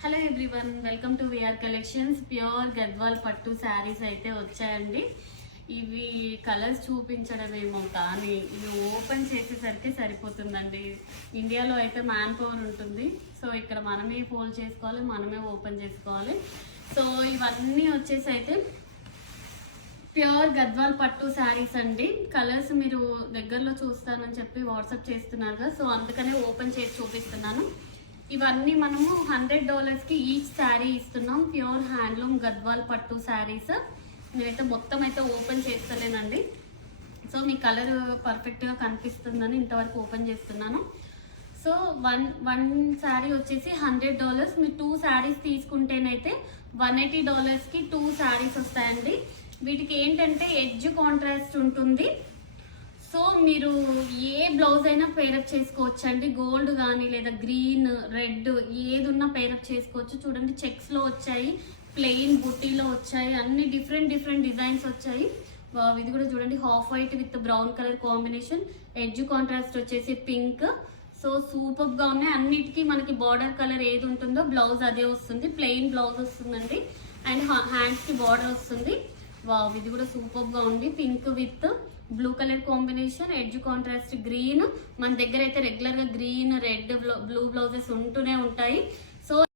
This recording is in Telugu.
Hello everyone, welcome to VR collections. Pure Gadwal పట్టు శారీస్ అయితే వచ్చాయండి. ఇవి కలర్స్ చూపించడమేమో కానీ ఇవి ఓపెన్ చేసేసరికి సరిపోతుందండి. ఇండియాలో అయితే మ్యాన్ పవర్ ఉంటుంది, సో ఇక్కడ మనమే ఫోల్డ్ చేసుకోవాలి, మనమే ఓపెన్ చేసుకోవాలి. సో ఇవన్నీ వచ్చేసి అయితే ప్యూర్ గద్వాల్ పట్టు శారీస్ అండి. కలర్స్ మీరు దగ్గరలో చూస్తానని చెప్పి వాట్సాప్ చేస్తున్నారు కదా, సో అందుకనే ఓపెన్ చేసి చూపిస్తున్నాను. ఇవన్నీ మనము $100కి ఈచ్ శారీ ఇస్తున్నాం. ప్యూర్ హ్యాండ్లూమ్ గద్వాల్ పట్టు శారీస్. నేనైతే మొత్తం అయితే ఓపెన్ చేస్తలేనండి, సో మీ కలర్ పర్ఫెక్ట్గా కనిపిస్తుందని ఇంతవరకు ఓపెన్ చేస్తున్నాను. సో వన్ శారీ వచ్చేసి $100. మీరు 2 శారీస్ తీసుకుంటేనైతే $180కి 2 శారీస్ వస్తాయండి. వీటికి ఏంటంటే ఎడ్జ్ కాంట్రాస్ట్ ఉంటుంది. సో మీరు ఏ బ్లౌజ్ అయినా పేరప్ చేసుకోవచ్చు అండి. గోల్డ్ కానీ లేదా గ్రీన్, రెడ్ ఏది ఉన్నా పేరప్ చేసుకోవచ్చు. చూడండి, చెక్స్లో వచ్చాయి, ప్లెయిన్ బుట్టీలో వచ్చాయి, అన్ని డిఫరెంట్ డిజైన్స్ వచ్చాయి. ఇది కూడా చూడండి, half white with brown colour combination. Edge contrast వచ్చేసి పింక్. సో సూపర్గా ఉన్నాయి. అన్నిటికీ మనకి బార్డర్ కలర్ ఏది ఉంటుందో బ్లౌజ్ అదే వస్తుంది. ప్లెయిన్ బ్లౌజ్ వస్తుందండి, అండ్ హ్యాండ్స్కి బార్డర్ వస్తుంది. ఇది కూడా సూపర్గా ఉంది. Pink with blue colour combination, edge contrast green. మన దగ్గర అయితే రెగ్యులర్గా గ్రీన్, రెడ్, బ్లూ బ్లౌజెస్ ఉంటూనే ఉంటాయి. సో